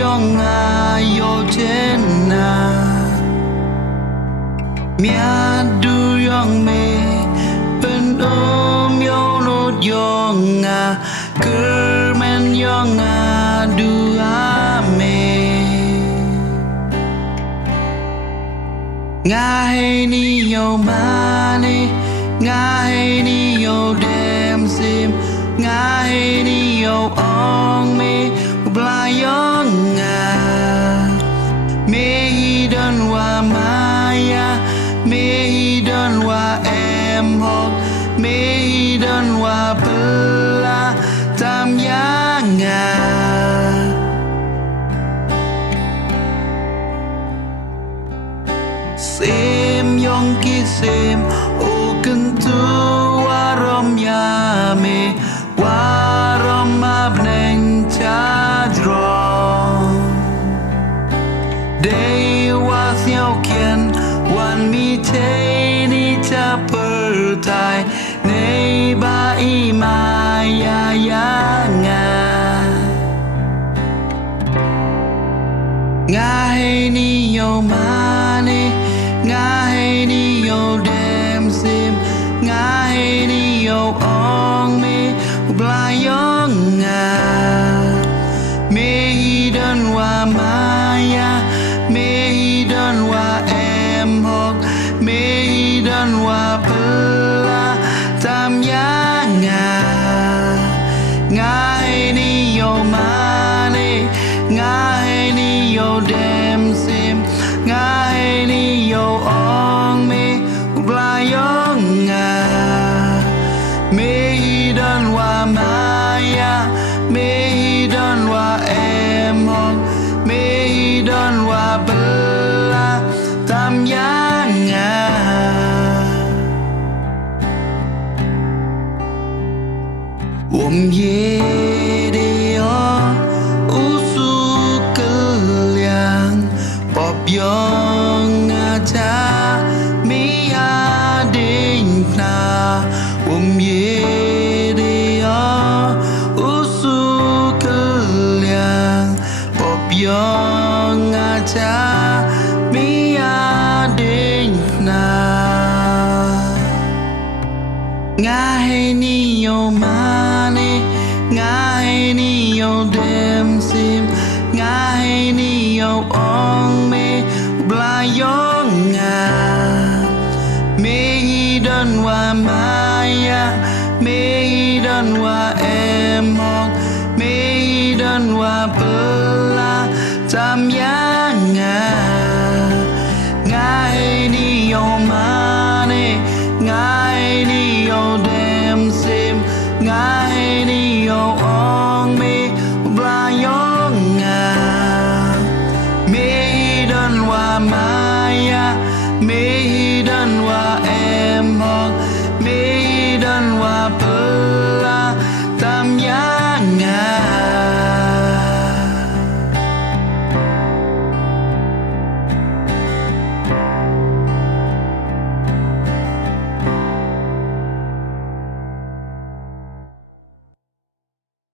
yong a yo chen na mia du yong me pen yo no yong a kermen yong a du a me nga hey ni yo mani nga hey ni yo dem sim nga hey ni yo ong me bla yong a me hi đơn wa maya me hi đơn wa em hok me hi đơn wa pela tam yang a sim yong ki sim o kun tu warom ya me warom abneng cha drong day was nhau kian wan mi te ni cha per tai nei ba i ma ya nga hey ni yo mani nga hey ni yo dem sim nga hey ni yo ong me bla yong a me hi đơn wa maya me hi đơn wa em hok me hi đơn wa pela tam yang a nga hey ni yo mani nga hey ni yo dem sim nga hey ni yo ong me bla yong a me hi đơn wa maya me hi đơn wa em hok me hi đơn wa pela tam yang a ye de o usu kalian pop yong a cha mi a ding na ye de o usu kalian pop yong a cha mi a ding na nga hey ni yo mani nga hey ni yo dem sim nga hey ni yo ong me bla yong a me hi đơn wa maya me hi đơn wa em hok me hi đơn wa pela tam yang a nga hey ni yo mani nga hey ni yo dem sim nga hey ni yo ong me bla yong a me hi đơn wa maya me hi đơn wa em hok me hi đơn wa pela tam yang a